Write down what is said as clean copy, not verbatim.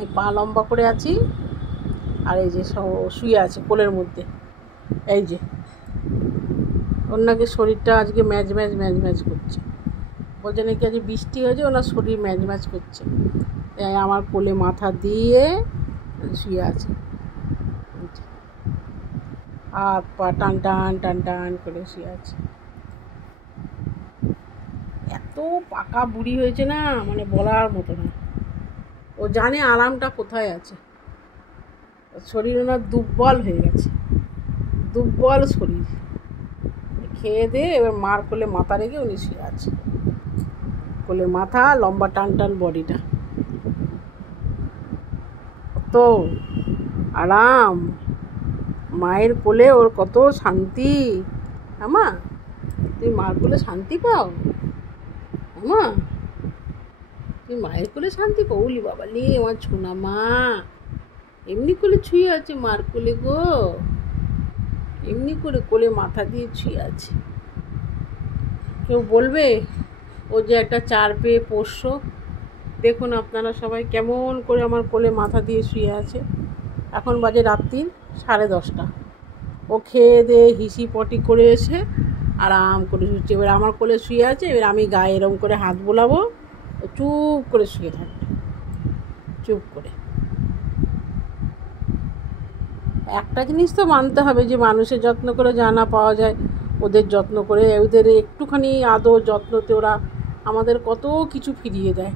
আমি পা লম্বা করে আছি, আর এই যে শুয়ে আছে কোলের মধ্যে। এই যে ওর নাকি শরীরটা আজকে ম্যাজ ম্যাজ করছে, বলছে নাকি আজকে বৃষ্টি হয়েছে, ওনার শরীর ম্যাজ করছে। আমার কোলে মাথা দিয়ে শুয়ে আছে, হাত পা টান টান করে শুয়ে আছে। এত পাকা বুড়ি হয়েছে না, মানে বলার মতো না। ও জানে আরামটা কোথায় আছে। শরীর ওনার দুর্বল হয়ে গেছে, দুর্বল শরীর। খেয়ে দিয়ে এবার মার কোলে মাথা রেখে উনি শুয়ে আছে, কোলে মাথা, লম্বা টান বডিটা, কত আরাম। মায়ের কোলে ওর কত শান্তি। আমা, তুমি মার কোলে শান্তি পাও? আমা, তুমি মায়ের কোলে শান্তি পাও? ওলি বাবা লে, আমার ছোনা মা এমনি করে ছুঁয়ে আছে মার কোলে গো, এমনি করে কোলে মাথা দিয়ে ছুঁয়ে আছে। কেউ বলবে ও যে একটা 4 পেয়ে পোষ্য? দেখুন আপনারা সবাই কেমন করে আমার কোলে মাথা দিয়ে শুয়ে আছে। এখন বাজে রাত্রি 10:30। ও খেয়ে দিয়ে হিসি পটি করে এসে আরাম করে শুচ্ছে। এবার আমার কোলে শুয়ে আছে, এবার আমি গায়ে এরম করে হাত বোলাবো, ও চুপ করে শুয়ে থাকবে, চুপ করে। একটা জিনিস তো মানতে হবে যে মানুষের যত্ন করে জানা পাওয়া যায়, ওদের যত্ন করে, ওদের একটুখানি আদর যত্নতে ওরা আমাদের কত কিছু ফিরিয়ে দেয়।